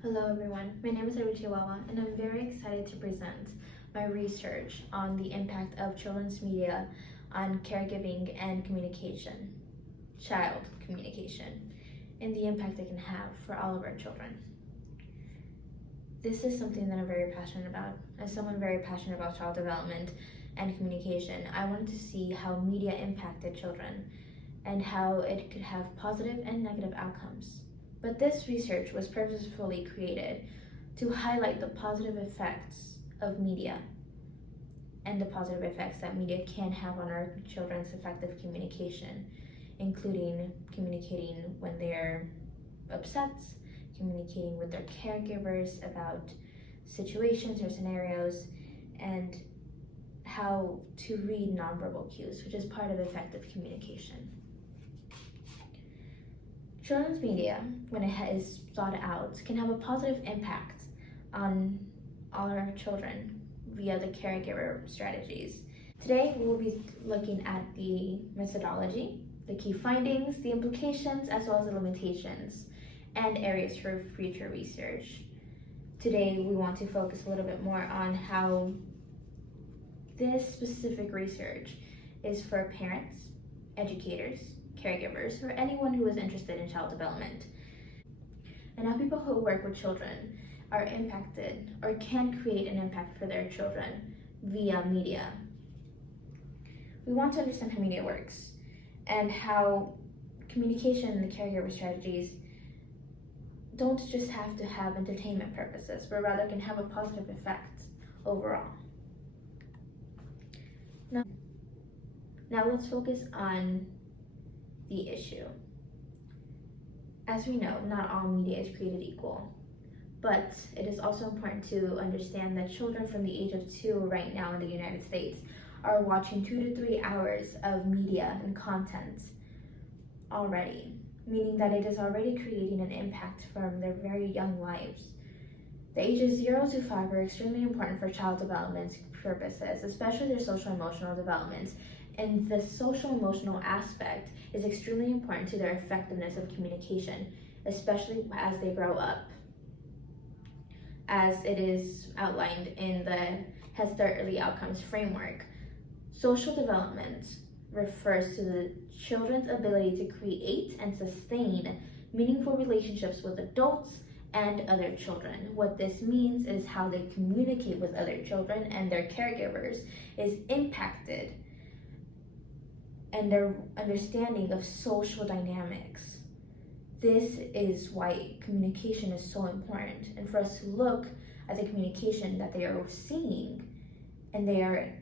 Hello everyone, my name is Wawa, and I'm very excited to present my research on the impact of children's media on caregiving and communication, child communication, and the impact it can have for all of our children. This is something that I'm very passionate about. As someone very passionate about child development and communication, I wanted to see how media impacted children and how it could have positive and negative outcomes. But this research was purposefully created to highlight the positive effects of media and the positive effects that media can have on our children's effective communication, including communicating when they're upset, communicating with their caregivers about situations or scenarios, and how to read nonverbal cues, which is part of effective communication. Children's media, when it is thought out, can have a positive impact on all our children via the caregiver strategies. Today, we will be looking at the methodology, the key findings, the implications, as well as the limitations, and areas for future research. Today, we want to focus a little bit more on how this specific research is for parents, educators, caregivers, or anyone who is interested in child development, and how people who work with children are impacted or can create an impact for their children via media. We want to understand how media works and how communication and the caregiver strategies don't just have to have entertainment purposes, but rather can have a positive effect overall. Now let's focus on the issue. As we know, not all media is created equal, but it is also important to understand that children from the age of 2 right now in the United States are watching 2 to 3 hours of media and content already, meaning that it is already creating an impact from their very young lives. The ages 0 to 5 are extremely important for child development purposes, especially their social emotional development. And the social emotional aspect is extremely important to their effectiveness of communication, especially as they grow up, as it is outlined in the Head Start Early Outcomes framework. Social development refers to the children's ability to create and sustain meaningful relationships with adults and other children. What this means is how they communicate with other children and their caregivers is impacted, and their understanding of social dynamics. This is why communication is so important, and for us to look at the communication that they are seeing and they are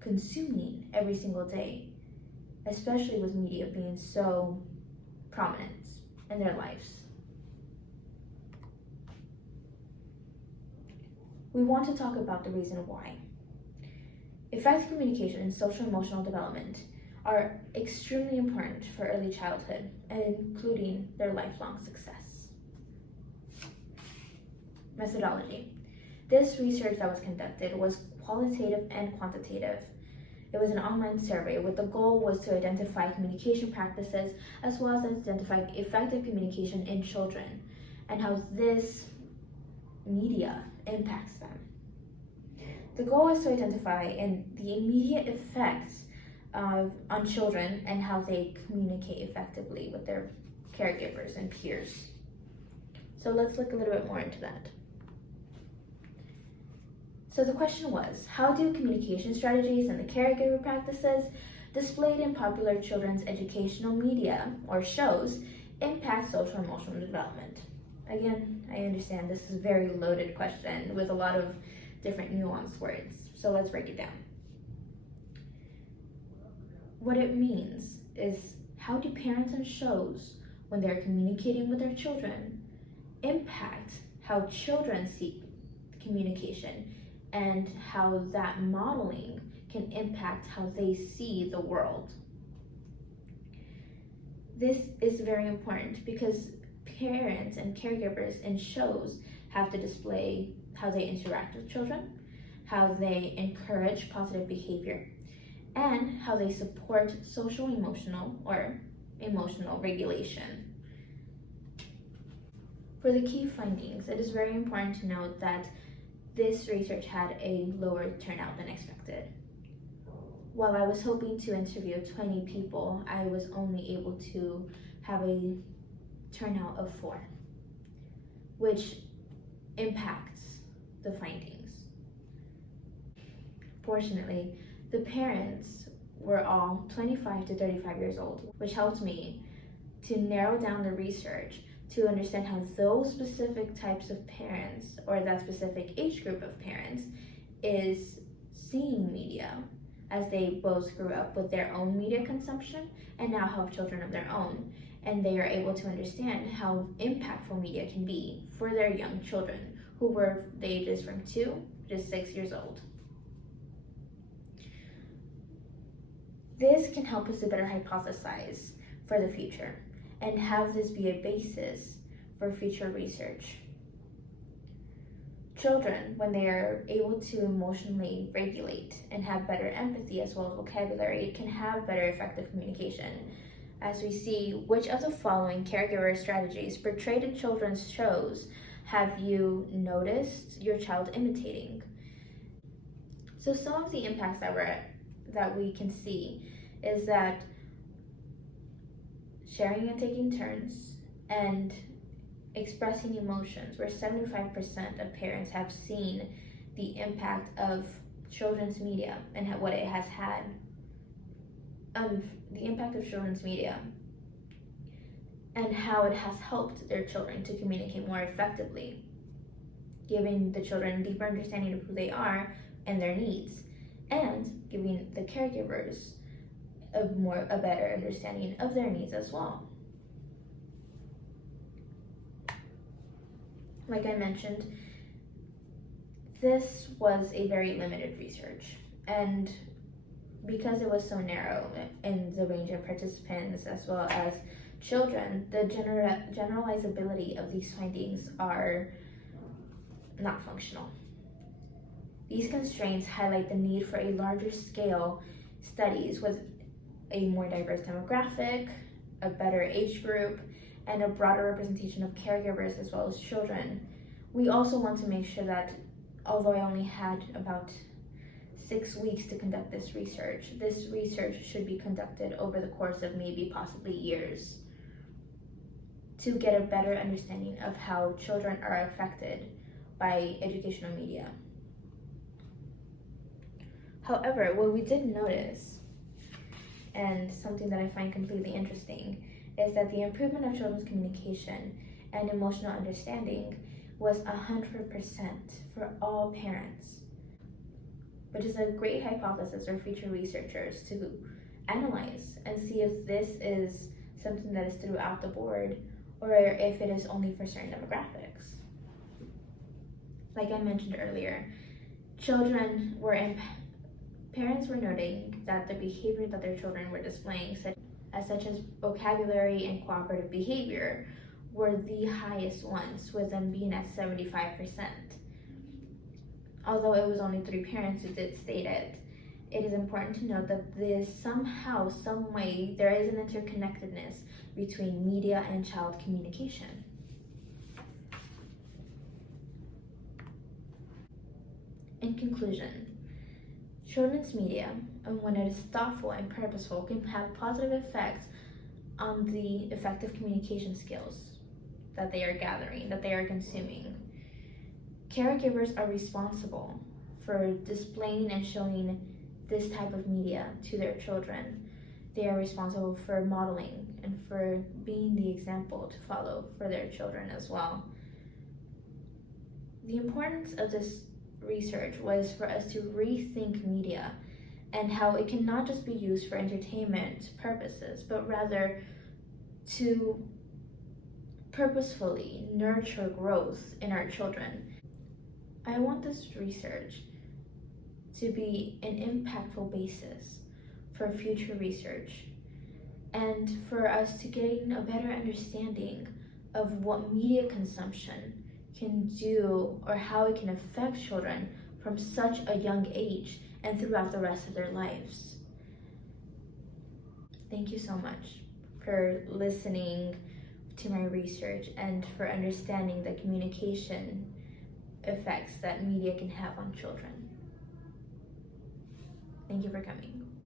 consuming every single day, especially with media being so prominent in their lives. We want to talk about the reason why. Effective communication and social emotional development are extremely important for early childhood, including their lifelong success. Methodology. This research that was conducted was qualitative and quantitative. It was an online survey with the goal was to identify communication practices as well as identify effective communication in children and how this media impacts them. The goal is to identify the immediate effects on children and how they communicate effectively with their caregivers and peers. So let's look a little bit more into that. So the question was, how do communication strategies and the caregiver practices displayed in popular children's educational media or shows impact social emotional development? Again, I understand this is a very loaded question with a lot of different nuanced words. So let's break it down. What it means is, how do parents and shows, when they're communicating with their children, impact how children see communication and how that modeling can impact how they see the world? This is very important because parents and caregivers in shows have to display how they interact with children, how they encourage positive behavior, and how they support social emotional or emotional regulation. For the key findings, it is very important to note that this research had a lower turnout than expected. While I was hoping to interview 20 people, I was only able to have a turnout of 4, which impacts the findings. Fortunately, the parents were all 25 to 35 years old, which helped me to narrow down the research to understand how those specific types of parents, or that specific age group of parents, is seeing media, as they both grew up with their own media consumption and now have children of their own, and they are able to understand how impactful media can be for their young children, who were the ages from 2 to 6 years old. This can help us to better hypothesize for the future and have this be a basis for future research. Children, when they are able to emotionally regulate and have better empathy as well as vocabulary, can have better effective communication. As we see, which of the following caregiver strategies portrayed in children's shows have you noticed your child imitating? So some of the impacts that we can see is that sharing and taking turns and expressing emotions, where 75% of parents have seen the impact of children's media and what it has had, the impact of children's media and how it has helped their children to communicate more effectively, giving the children a deeper understanding of who they are and their needs, and giving the caregivers a better understanding of their needs as well. Like I mentioned, this was a very limited research, and because it was so narrow in the range of participants as well as children, the generalizability of these findings are not functional. These constraints highlight the need for a larger scale studies with a more diverse demographic, a better age group, and a broader representation of caregivers as well as children. We also want to make sure that, although I only had about 6 weeks to conduct this research should be conducted over the course of maybe possibly years to get a better understanding of how children are affected by educational media. However, what we did notice, and something that I find completely interesting, is that the improvement of children's communication and emotional understanding was 100% for all parents, which is a great hypothesis for future researchers to analyze and see if this is something that is throughout the board or if it is only for certain demographics. Like I mentioned earlier, parents were noting that the behavior that their children were displaying, such as vocabulary and cooperative behavior, were the highest ones, with them being at 75%. Although it was only 3 parents who did state it, it is important to note that somehow, some way, there is an interconnectedness between media and child communication. In conclusion, children's media, and when it is thoughtful and purposeful, can have positive effects on the effective communication skills that they are gathering, that they are consuming. Caregivers are responsible for displaying and showing this type of media to their children. They are responsible for modeling and for being the example to follow for their children as well. The importance of this research was for us to rethink media and how it can not just be used for entertainment purposes, but rather to purposefully nurture growth in our children. I want this research to be an impactful basis for future research and for us to gain a better understanding of what media consumption can do or how it can affect children from such a young age and throughout the rest of their lives. Thank you so much for listening to my research and for understanding the communication effects that media can have on children. Thank you for coming.